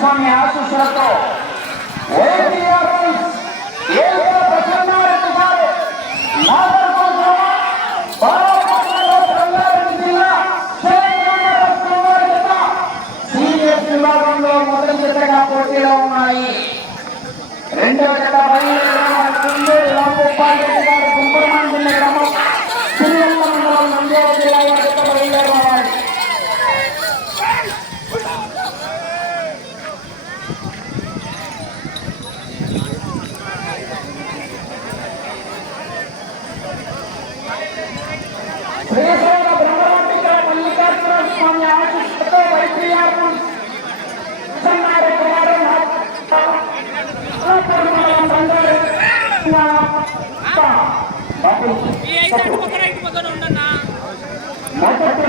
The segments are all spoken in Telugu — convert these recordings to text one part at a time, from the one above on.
さんに握手すると、శ్రీశైల బ్రహ్మరాంబిక మల్లికార్జున స్వామి ఆశిష్తో వైద్యాలు చెన్నారెడ్డి గారు ఈ ఐదు అటు పక్కన ఇటు పక్కన ఉండన్నా మొదటి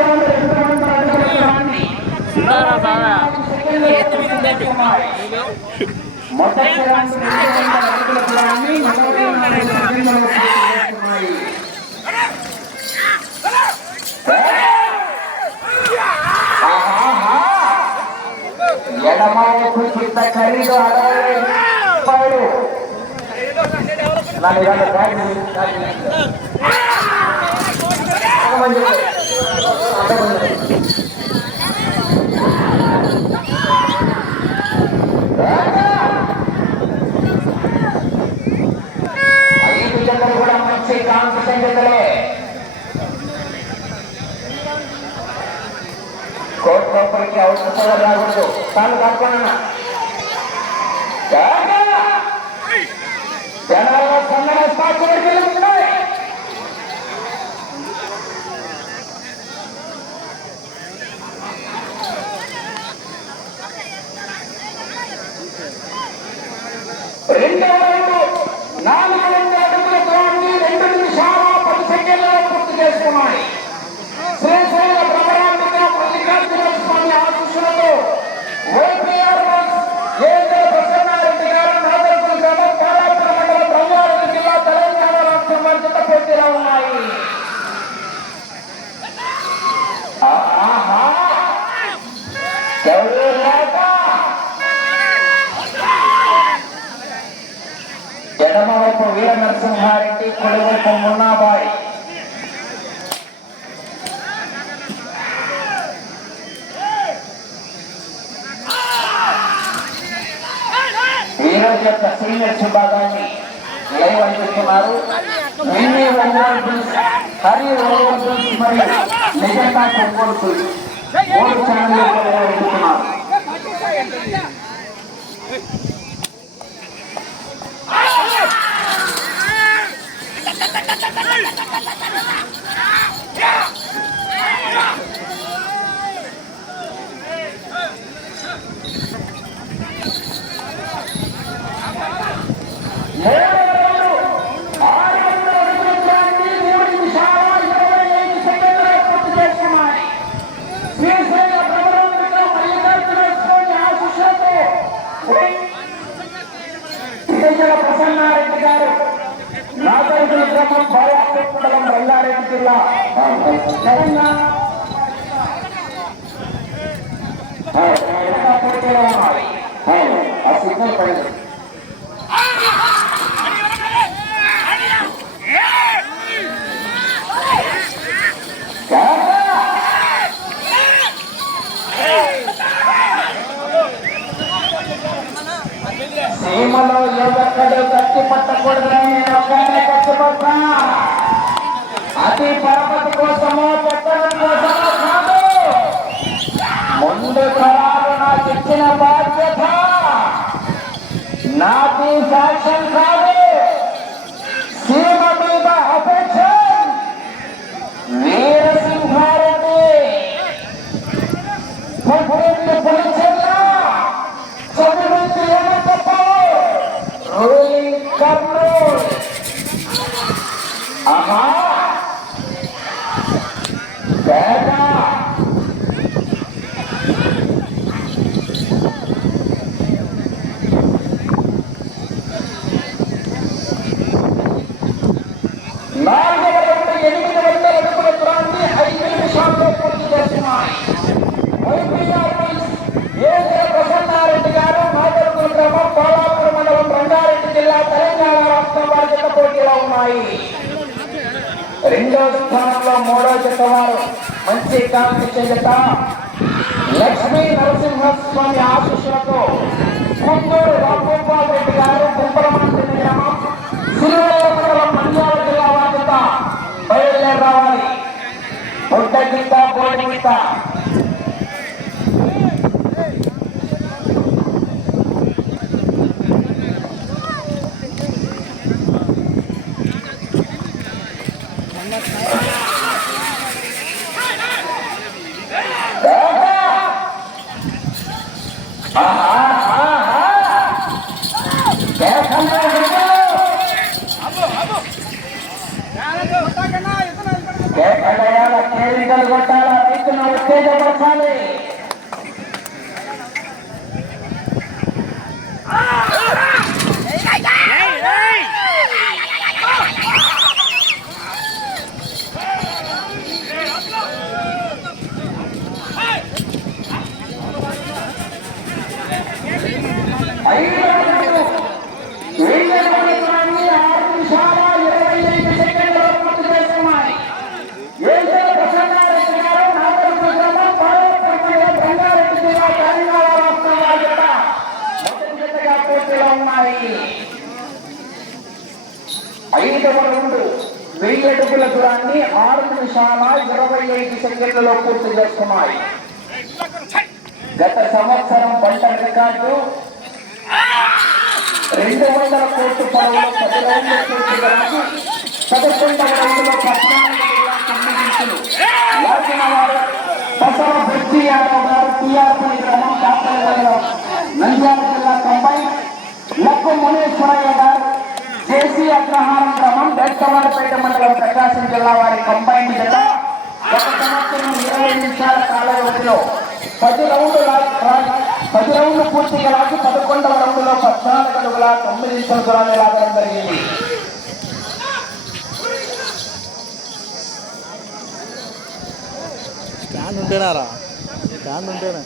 కోర్టు లోపలికి అవసరం రాకూడదు తాను కాకుండా జనాల సందన నాలుగు రెండు అడుగుల రెండు నిమిషాల పది సెకండ్లలో పూర్తి చేసుకున్నాయి శ్రీశైల బ్రహ్మరాంబిక మల్లికార్జున స్వామి ఆశీస్సులతో ఓపీఆర్ ఏదో ప్రసన్నారెడ్డి గారు నాగర్పల్లి గ్రామం పాలాపుర మండలం రంగారెడ్డి జిల్లా తెలంగాణ రాష్ట్రం మధ్యత పోటీలో ఉన్నాయి ఆహా ఎవరు లేక ఎడమవైపు వీర నరసింహారెడ్డి కుడివైపు మున్నాబాయి ఈరోజు యొక్క సీనియర్ విభాగాన్ని లైవ్ అందిస్తున్నారు మినీ ఒంగోలు హరి ఒంగోలు మరియు నిజంగా ఒంగోలు మూడు ఛానల్ Yeah! தினமும் பாராட்டை மண்டலம் வல்லாரையா அசிங்கம் பயணம் ఎవక్కడు గట్టి పట్టకూడదని నేను ఒక్కనే కష్టపడతా అతి పరపతి కోసమో పెట్టడం కోసమో కాదు ముందు తరాలు నాకు ఇచ్చిన బాధ్యత నాకు ఈ ఫ్యాషన్ కాదు సీమ మీద అఫెక్షన్ వీరసింహారెడ్డి పుట్టింది Aha! మంచి కాంపిటీషన్ జత లక్ష్మీ నరసింహస్వామి ఆశీస్సులతో పదకొండవ రౌండ్లో పద్నాలుగు పసవ బుద్ధి యాదవ్ గారు టీఆర్పీ గ్రామం కాపల నంద్యాల జిల్లా కంబైన్ లక్కు మునేశ్వరయ్య గారు జేసీ అగ్రహారం గ్రామం బెస్తవారిపేట మండలం ప్రకాశం జిల్లా వారి కంబైన్ సంవత్సరం ఇరవై నిమిషాల కాల వ్యవధిలో పది రౌండ్ల పది రౌండ్లు పూర్తిగా లాగి పదకొండవ రౌండ్లో పద్నాలుగు అడుగుల తొమ్మిది నిమిషాల దూరాన్ని లాగడం జరిగింది స్టాండ్ ఉంటేనారా స్టాండ్ ఉంటేనే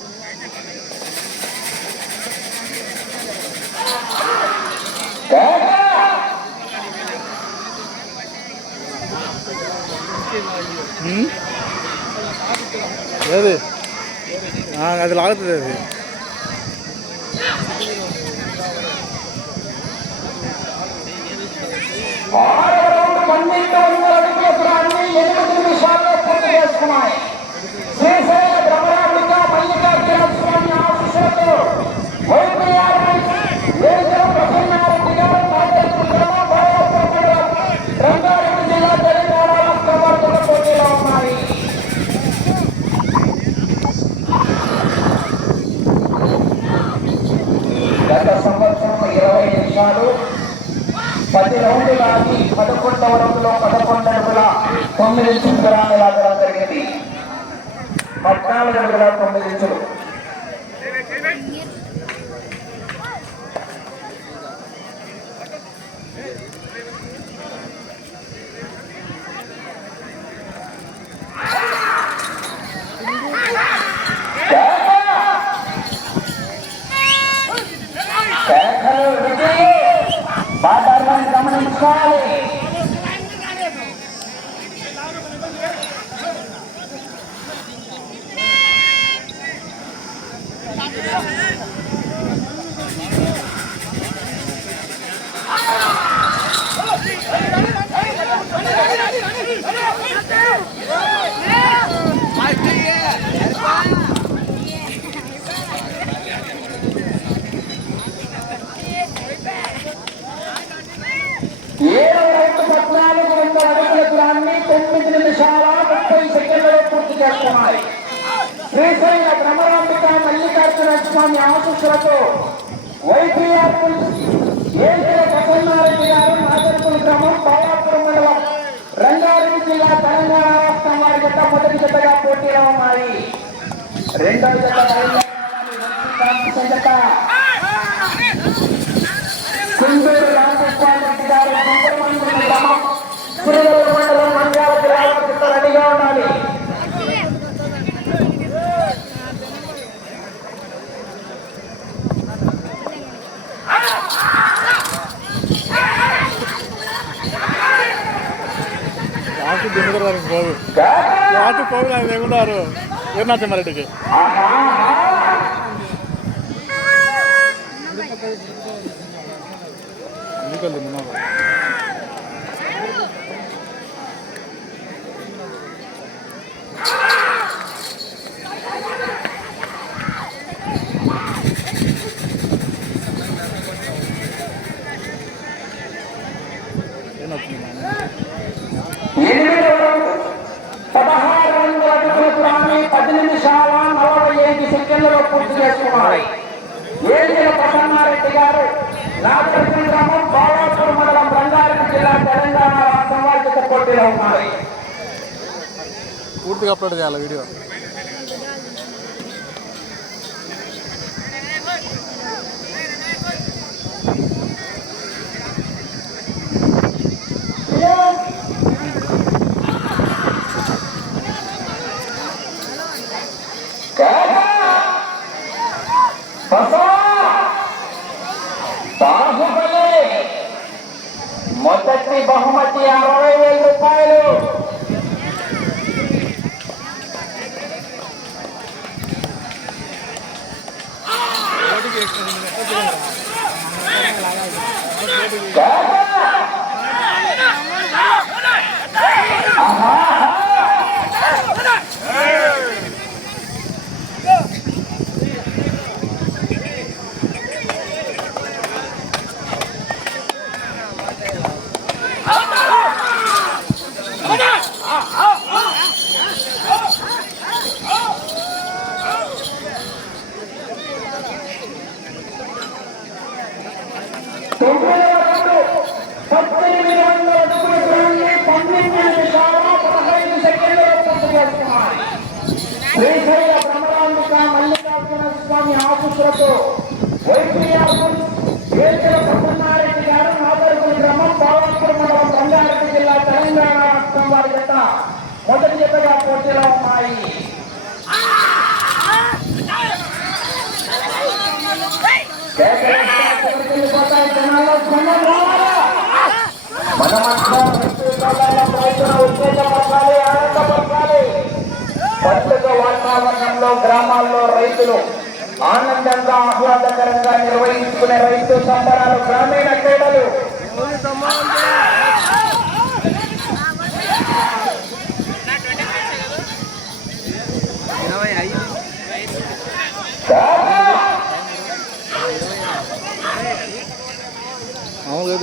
హ్మ్? ఏది ఆ, అది లాగుతుంది అది ఆరవ రౌండ్ పన్నెండు వందల అడుగుల దూరాన్ని ఎనిమిది నిమిషాల్లో పూర్తి చేసుకున్నాయి శ్రీశైల భ్రమరాంబిక మల్లికార్జున స్వామి ఆశీస్సులతో వైపీఆర్ ఏడుగుల ప్రసన్నారెడ్డి గారు నాగేశ్వర గ్రామం బాలాపురం మండలం రంగారెడ్డి జిల్లా తెలంగాణ రాష్ట్ర వార్తల పోటీలో ఉన్నాయి గత సంవత్సరం ఇరవై నిమిషాలు పది రౌండ్లు ఆగి పదకొండవ రౌండ్లో పదకొండు అడుగుల తొమ్మిది ఇంచులు దూరాన్ని లాగడం జరిగింది. పద్నాలుగు అడుగుల తొమ్మిది ఇంచులు. మల్లికార్జున స్వామి ఆశీస్సులతో వైపీఆర్ ప్రసన్నారెడ్డి గారు నాగర్పుల్ గ్రామం బాలాపురం మండలం రంగారెడ్డి జిల్లా తెలంగాణ రాష్ట్రం వారి జత మొదటి జతగా పోటీలో ఉన్నాయి రెండవ జత బయలుదేరాలి. కాంపిటీషన్ జత కుందూరు వాటి పోగులు ఆయన ఎగుతారు నిమిషాల నలభై ఐదు సెకండ్లలో పూర్తి చేసుకున్నారు ఏలిన ప్రసన్నారెడ్డి గారు నాగరికం గ్రామం బాలాపూర్ మండలం రంగారెడ్డి జిల్లా తెలంగాణ రాష్ట్రం వారి పోటీలో ఉన్నారు. పూర్తిగా అప్లోడ్ చేయాలి వీడియో. మొదటి బహుమతి అరవై వేల రూపాయలు పద్దెనిమిది వందల అడుగుల దూరాన్ని పన్నెండు నిమిషాల పదహైదు సెకండ్లలో పూర్తి చేసుకున్నారు శ్రీశైల భ్రమరాంబిక మల్లికార్జున స్వామి ఆశీస్సులతో వైపీఆర్ వేచల ప్రసన్నారెడ్డి గారు నాగరికుల గ్రామం బాలాపూర్ మండలం రంగారెడ్డి జిల్లా తెలంగాణ రాష్ట్రం వారి జత మొదటి జతగా పోటీలో ఉన్నాయి. ఉత్తేజపరచాలి ఆనందపరచాలి పండుగ వాతావరణంలో గ్రామాల్లో రైతులు ఆనందంగా ఆహ్లాదకరంగా నిర్వహించుకునే రైతు సంబరాలు గ్రామీణ క్రీడలు.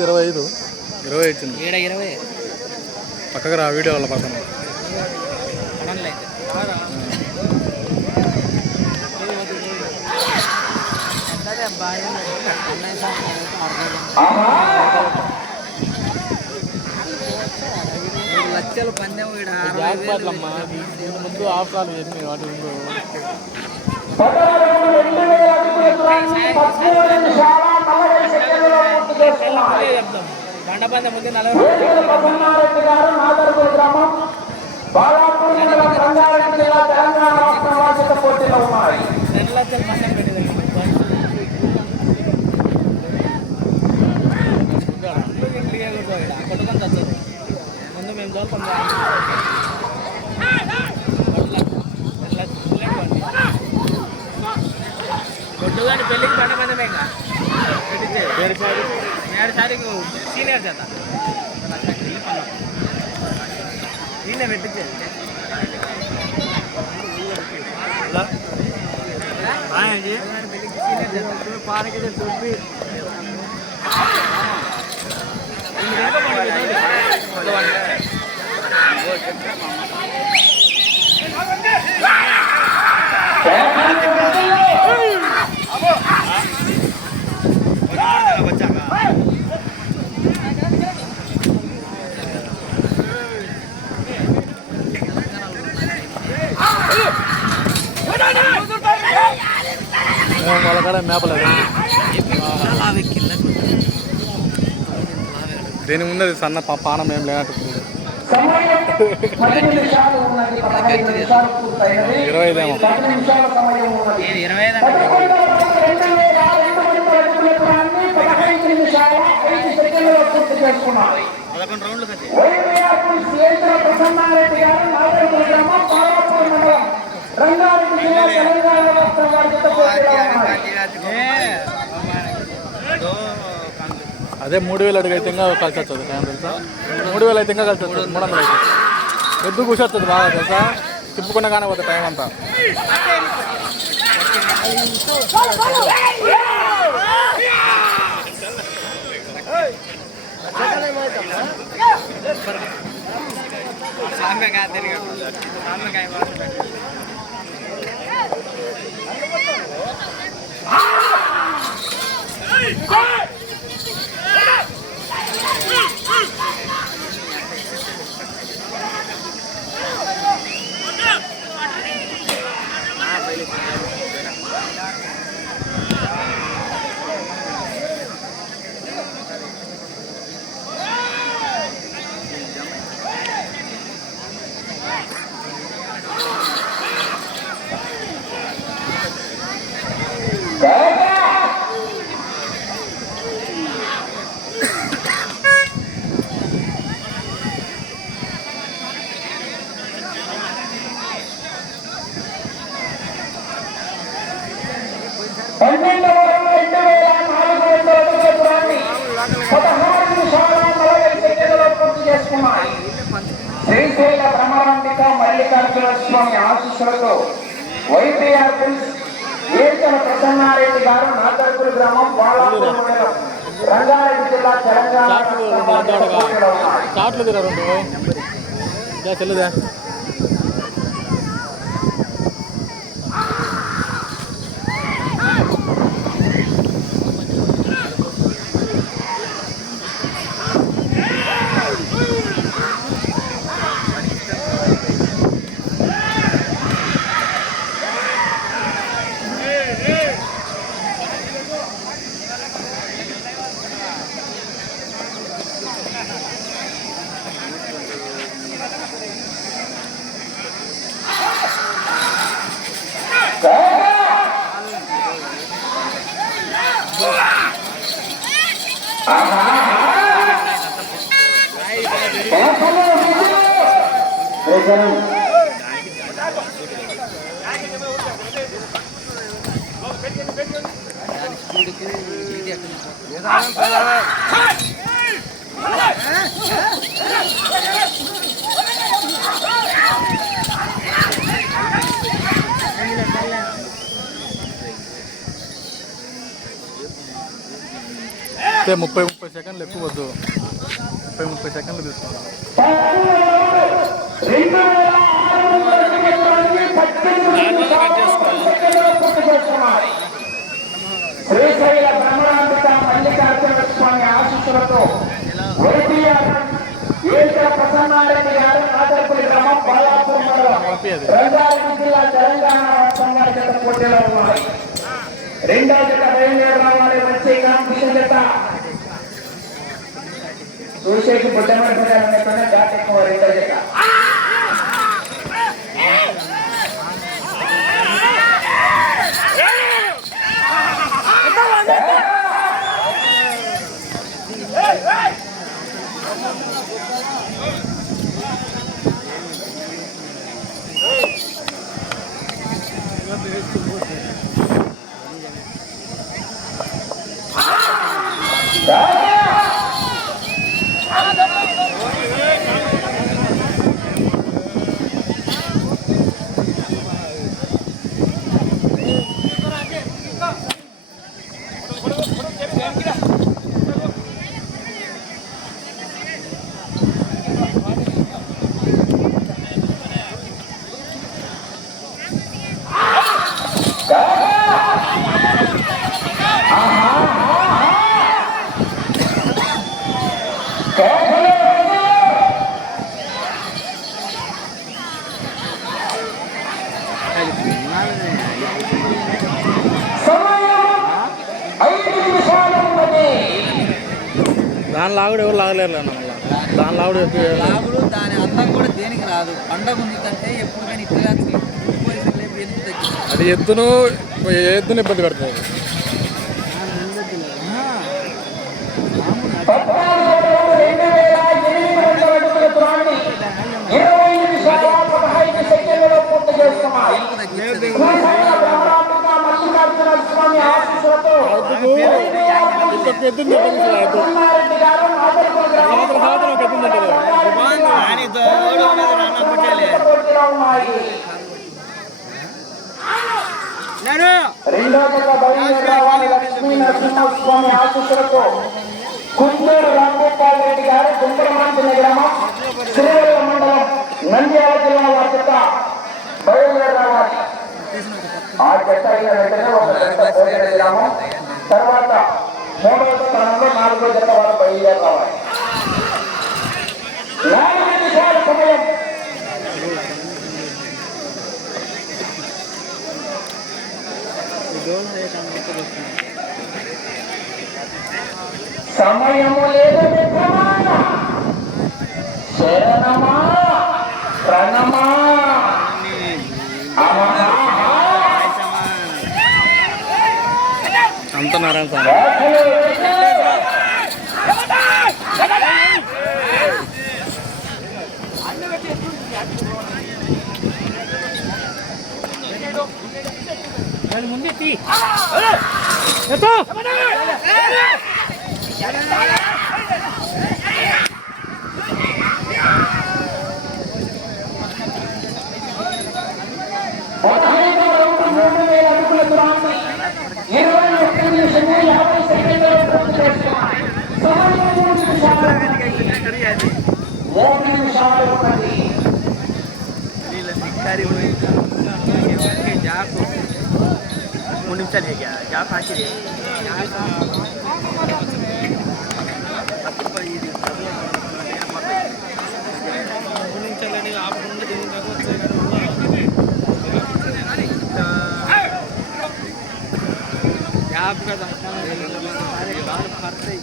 ఇరవై ఐదు. ఇరవై ఇచ్చింది ఏడ ఇరవై. పక్కకు రా వీడియో వాళ్ళ పక్కన. లక్షలు పందెం ముందు ఆఫ్రాలు చేసినాయి వాటి ముందు. పద్మూడు నిమిషాల నలభై గారు నాగర్గుల గ్రామం బాలాపూర్ మండలం రంగారెడ్డి జిల్లా తెలంగాణ రాష్ట్రం వార్షిక పోటీలో ఉన్నాయి. రెండు లక్షలు పందెం పెట్టేది ముందు మేము చదువుతాం పెళ్ళికి బండ పందెమే ఇంకా పెట్టించేది ఏడు తారీఖు సీనియర్ చేత దీన్నే పెట్టించేది పానకి చుప్పి మేము వాళ్ళ కాడ మేపలేదు దేని ముందు అది సన్న పా- పానం ఏం లేనట్టు సమయం పది నిమిషాలు ఉన్నది పదహైదు నిమిషాలు పూర్తయినది ఇరవై ఐదేమో పది నిమిషాల సమయం ఉన్నది ఏది ఇరవై ఐదు పదకొండు రౌండ్లు ప్రసన్నారెడ్డి గారు నాగరికుల గ్రామం మండలం రంగారెడ్డి జిల్లా తెలంగాణ రాష్ట్రం అదే మూడు వేలు అడుగు అయితే ఇంకా కలిసి వస్తుంది టైం తెలుసా? మూడు వేలు అయితే ఇంకా కలిసి వస్తుంది మూడు వందలు అయితే. ఎద్దు కూర్చొస్తుంది బాగా తెలుసా? తిప్పుకున్న కానీ పోతుంది టైం అంతా. சாமங்காய் தெரியும் சாமங்காய் Hey! Hola, saluda. అయితే ముప్పై ముప్పై సెకండ్లు ఎక్కువ వద్దు. ముప్పై ముప్పై సెకండ్లు తీసుకుంటాం వేల శ్రీశైల బ్రహ్మరాంబిక మల్లికార్జున స్వామి ఆశీస్సులతో ప్రసన్నారెడ్డి గారు నాదర్పల్లి గ్రామం బాలాపూర్ మండలం రంగారెడ్డి జిల్లా తెలంగాణ రాష్ట్రం వారి జత పోటీలో ఉన్నాయి రెండవ జత బయలుదేరి రావాలి. వచ్చే కాంపిటీషన్ జత. చూసేకి బుద్ధమని పడాలనుకున్న ఘాట్ ఎక్కువ రెండో జత. Right? ఎద్దును ఎద్దును ఇబ్బంది పెడుతుంది పెద్ద రెండు వేల ఎనిమిది వందల అడుగుల దూరాన్ని చేసుకున్నాయి తగ్గించదు శ్రీశైల బ్రహ్మరాంబిక మల్లికార్జున స్వామి ఆశీస్సులతో ఇంకొక ఎద్దుంది ఎద్దు రెడ్డి గారు నాగరికల్ గ్రామం సంవత్సరం సంవత్సరం ఒక ఎద్దుంది పోటీలో ఉన్నాయి రెండో జత బయలుదేరాలని లక్ష్మీ నరసింహస్వామి ఆశీస్సులతో కుందూరు రామగోపాల్ రెడ్డి గారు కుందరమాంచిన గ్రామం శ్రీవల్ల మండలం నంద్యాల జిల్లా వార్త బయలుదేరాలి ఆ జత అయిన వెంటనే ఒక జత బయలుదేరాము తర్వాత మూడవ స్థానంలో నాలుగో జత వారు బయలుదేరాలి నాలుగు నిమిషాల సమయం సమయము లేదు శరణమా ప్రణమా. అంత నారాయణ స్వామి. dalam mundi ti. Itu. Oh, ಮೂರು ನಿಮಿಷ ಹೇಗೆ ಗ್ಯಾಪ್ ಹಾಕಿದೆ ಮೂರು ನಿಮಿಷ ಆಪకుండా దీని దగ్గర వచ్చాయి గ్యాప్ కదా పడతాయి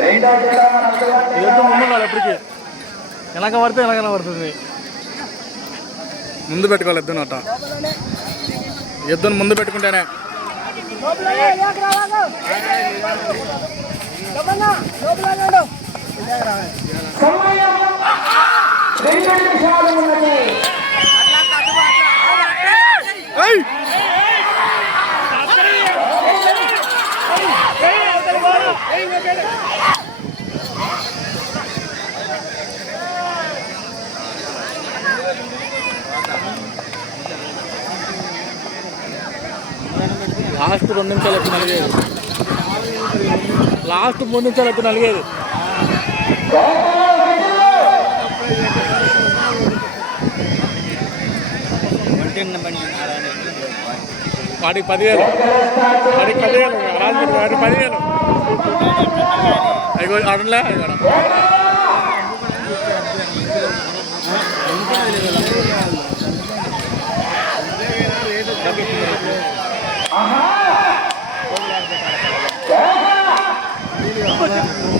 రెండో జెండా అడ్డువాటి ఎద్దు వెనక పడితే వెనక పడుతుంది? ముందు పెట్టుకోవాలి ఎద్దును అట్ట ఎద్దును ముందు పెట్టుకుంటేనే. Hey! లాస్ట్ రెండు నిమిషాలు ఎత్తు నలిగేది లాస్ట్ మూడు నిమిషాలు ఎత్తు నలిగేది వాడికి పదివేలు వాడికి పదివేలు రాజు వాడికి పదివేలు అయ్యో ఆడలే అయ్యో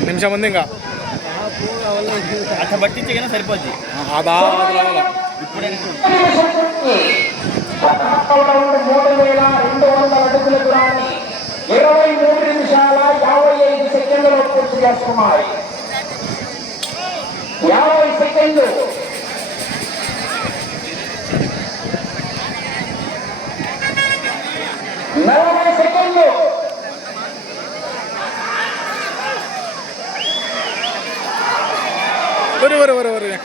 నిమిషం ఉంది ఇంకా. అట్లా పట్టించగానే సరిపోద్ది అదా అది. మూడు ఇరవై మూడు నిమిషాల యాభై ఐదు సెకండ్లలో పూర్తి చేసుకున్నాయి. యాభై సెకండ్లు.